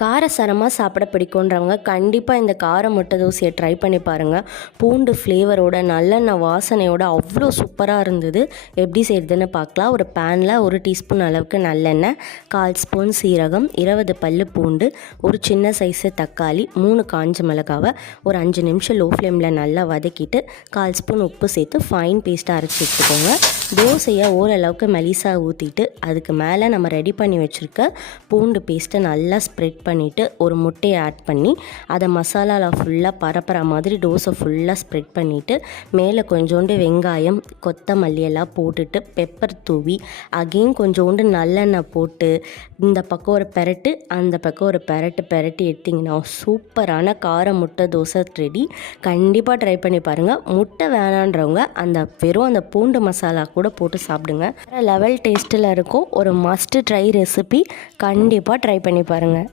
காரசாரமாக சாப்பிட பிடிக்குன்றவங்க கண்டிப்பாக இந்த கார முட்டை தோசையை ட்ரை பண்ணி பாருங்கள். பூண்டு ஃப்ளேவரோட நல்லெண்ணெய் வாசனையோட அவ்வளோ சூப்பராக இருந்தது. எப்படி செய்கிறதுன்னு பார்க்கலாம். ஒரு பேனில் 1 டீஸ்பூன் அளவுக்கு நல்லெண்ணெய், 1/4 ஸ்பூன் சீரகம், 20 பல்லு பூண்டு, ஒரு சின்ன சைஸு தக்காளி, 3 காஞ்ச மிளகாவை ஒரு 5 நிமிஷம் லோ ஃப்ளேமில் நல்லா வதக்கிட்டு 1/4 ஸ்பூன் உப்பு சேர்த்து ஃபைன் பேஸ்ட்டாக அரைச்சி எடுத்துக்கோங்க. தோசையை ஓரளவுக்கு மெலிசாக ஊற்றிட்டு அதுக்கு மேலே நம்ம ரெடி பண்ணி வச்சுருக்க பூண்டு பேஸ்ட்டை நல்லா ஸ்ப்ரெட் பண்ணிவிட்டு ஒரு முட்டையை ஆட் பண்ணி அதை மசாலாவில் ஃபுல்லாக பரப்புற மாதிரி தோசை ஃபுல்லாக ஸ்ப்ரெட் பண்ணிவிட்டு மேலே கொஞ்சோண்டு வெங்காயம், கொத்தமல்லி எல்லாம் போட்டுட்டு பெப்பர் தூவி அகெயின் கொஞ்சோண்டு நல்லெண்ணெய் போட்டு இந்த பக்கம் ஒரு பெரட்டு அந்த பக்கம் ஒரு பெரட்டி எடுத்திங்கன்னா சூப்பரான கார முட்டை தோசை ரெடி. கண்டிப்பாக ட்ரை பண்ணி பாருங்கள். முட்டை வேணான்றவங்க வெறும் அந்த பூண்டு மசாலா கூட போட்டு சாப்பிடுங்க. வேறு லெவல் டேஸ்ட்டில் இருக்கும். ஒரு மஸ்ட் ட்ரை ரெசிபி. கண்டிப்பாக ட்ரை பண்ணி பாருங்கள்.